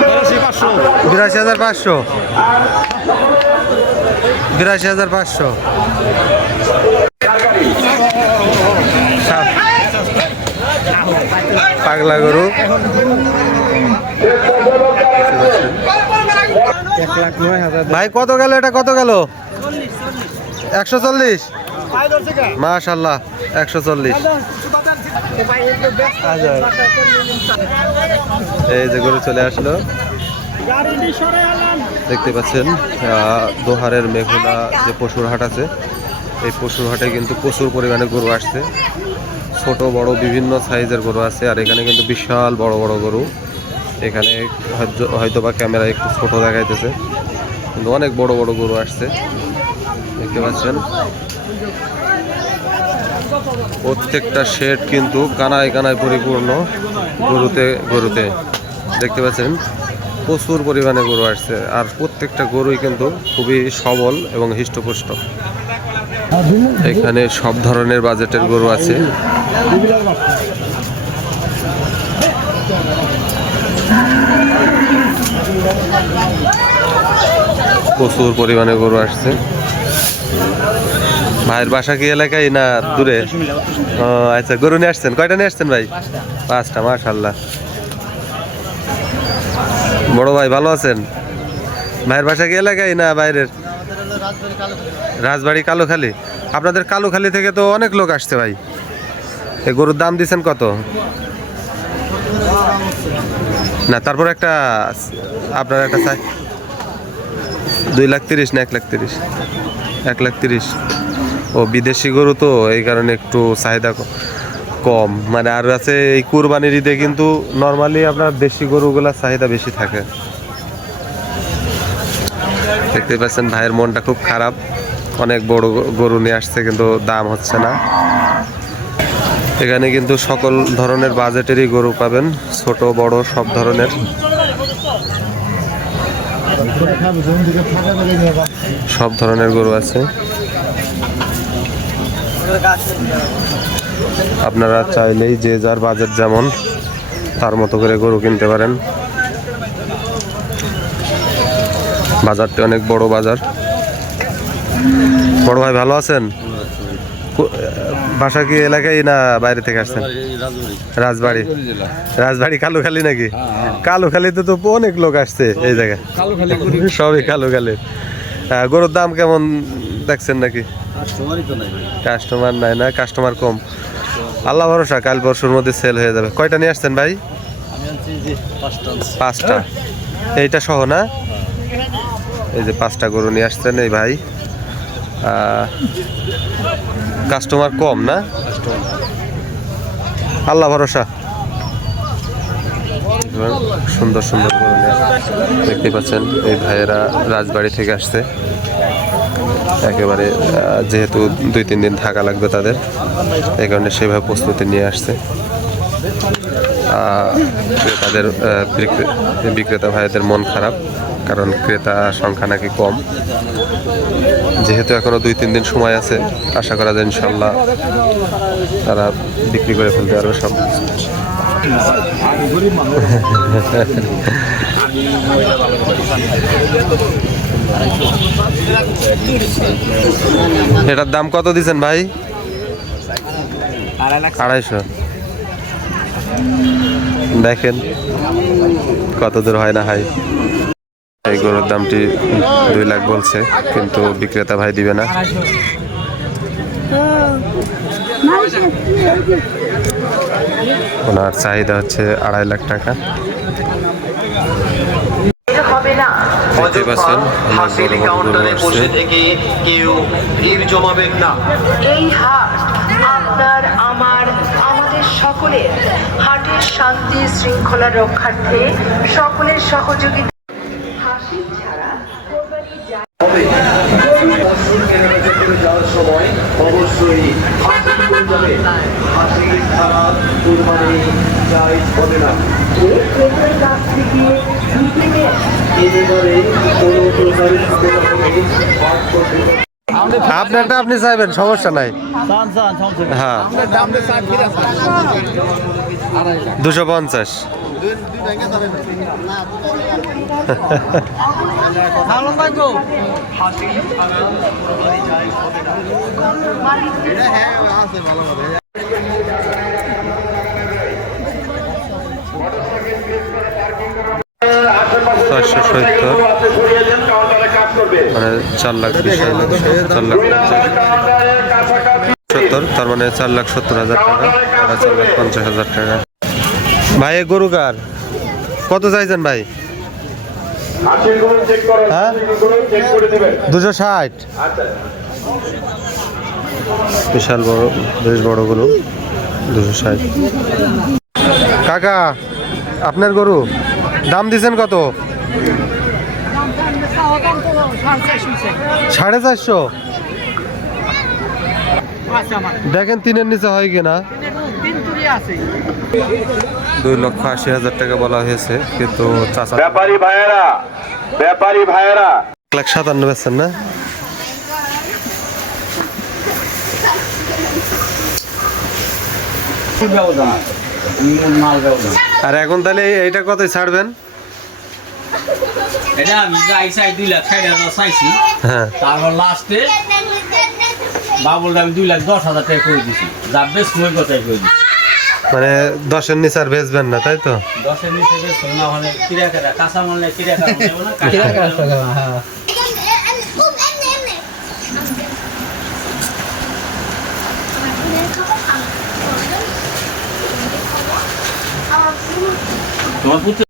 82,500 82,500 পাগলা গরু। ভাই কত গেল এটা, কত গেল? 140 মাশাআল্লাহ 140। এই যে গরু চলে আসলো, দেখতে পাচ্ছেন দোহারের মেঘনা যে পশুর হাট আছে, এই পশুর হাটে কিন্তু প্রচুর পরিমাণে গরু আসছে। ছোট বড় বিভিন্ন সাইজের গরু আছে, আর এখানে কিন্তু বিশাল বড় বড় গরু। এখানে হয়তো বা ক্যামেরা একটু ছোট দেখাইতেছে, কিন্তু অনেক বড় বড় গরু আসছে দেখতে পাচ্ছেন। প্রত্যেকটা শেড কিন্তু কানায় কানায় পরিপূর্ণ গরুতে দেখতে পাচ্ছেন প্রচুর পরিমাণে গরু আসছে, আর প্রত্যেকটা গরুই কিন্তু খুবই সবল এবং হৃষ্টপুষ্ট। এখানে সব ধরনের বাজেটের গরু আছে। প্রচুর পরিমাণে গরু আসছে। ভাইয়ের বাসা কি এলাকায় না দূরে? ও আচ্ছা, গরু নিয়ে আসছেন, কয়টা নিয়ে আসছেন ভাই? 5টা, মাশাআল্লাহ। বড় ভাই ভালো আছেন? ভাইয়ের বাসা কি এলাকায় না বাইরের? রাজবাড়ি কালুখালী। আপনাদের কালুখালী থেকে তো অনেক লোক আসছে ভাই। এই গরুর দাম দিচ্ছেন কত? না তারপর একটা আপনার একটা 2,30,000 না 1,30,000? 1,30,000। ও বিদেশি গরু তো এই কারণে একটু চাহিদা কম, মানে আর আছে এই কুরবানির ঈদে কিন্তু নর্মালি আপনার দেশি গরুগুলার চাহিদা বেশি থাকে। দেখতে পাচ্ছেন ভাইয়ের মনটা খুব খারাপ, অনেক বড় গরু নিয়ে আসছে কিন্তু দাম হচ্ছে না। এখানে কিন্তু সকল ধরনের বাজেটেরই গরু পাবেন, ছোট বড় সব ধরনের। সব ধরনের গরু আছে, আপনারা চাইলেই যে যার বাজেট যেমন তার মতো করে গরু কিনতে পারেন। বাজারটি অনেক বড় বাজার। বড় ভাই ভালো আছেন? বাসা কি এলাকায় না বাইরে থেকে আসছেন? রাজবাড়ি। রাজবাড়ি কালুখালী নাকি? কালুখালীতে তো অনেক লোক আসছে এই জায়গায়, সবই কালুখালী। গরুর দাম কেমন দেখছেন নাকি? কাস্টমার নাই না? কাস্টমার কম। আল্লাহ ভরসা, কাল পরশুর মধ্যে সেল হয়ে যাবে। কয়টা নিয়ে আসছেন ভাই? 5টা। এইটা সহ না? এই যে 5টা গরু নিয়ে আসছেন এই ভাই। কাস্টমার কম না? আল্লাহ ভরসা। সুন্দর সুন্দর গরু নিয়ে দেখতে পাচ্ছেন এই ভাইয়েরা রাজবাড়ি থেকে আসছে একেবারে, যেহেতু 2-3 দিন থাকা লাগবে তাদের, এই কারণে সেভাবে প্রস্তুতি নিয়ে আসছে। তাদের বিক্রেতা ভাইদের মন খারাপ, কারণ ক্রেতা সংখ্যা নাকি কম। যেহেতু এখনো 2-3 দিন সময় আছে, আশা করা যায় ইনশাল্লাহ তারা বিক্রি করে ফেলতে পারবে সব। এটার দাম কত দিচ্ছেন ভাই? 250। দেখেন কত দূর হয় না হয়। এই গরুর দামটি 2 লাখ বলছে, কিন্তু বিক্রেতা ভাই দিবে না। ওনার চাহিদা হচ্ছে 2.5 লাখ টাকা। দেখতে পাচ্ছেন এই হাট আপনার আমার আমাদের সকলের হাটের শান্তি শৃঙ্খলা রক্ষার্থে সকলের সহযোগিতা হাসি ছাড়া যাওয়ার সময় অবশ্যই হাসি করে যাবে, হাসি ছাড়া কুরবানি জায়েজ হবে না। আপনারটা আপনি চাইবেন, সমস্যা নাই। হ্যাঁ 250। মানে 4,20,000 তার মানে 4,70,000 টাকা, 4,50,000 টাকা। ভাই এ গরু কার? কত চাইছেন ভাই? হ্যাঁ 260। বিশাল বড়, বেশ বড় গরু, 260। কাকা আপনার গরু দাম দিছেন কত? 450। দেখেন 3-এর নিচে হয় কিনা। 2,80,000 টাকা বলা হয়েছে, কিন্তু চাচা ব্যাপারী ভাইয়েরা 1,57,000 বেচছেন না? আর এখন তাহলে এইটা কতই ছাড়বেন? এটা আমি চাই 2,60,000 চাইছি, হ্যাঁ তারপর লাস্টে বাবুলটা আমি 2,10,000 টাকা করে দিছি, যা বেশ মই কথাই করে দিছি। মানে 10-এর নিচে আর বেচবেন না, তাই তো? 10-এর নিচে বেশ না হলে কিরা কাঁচা মনে কিরা নেব না, তোমার পুত্র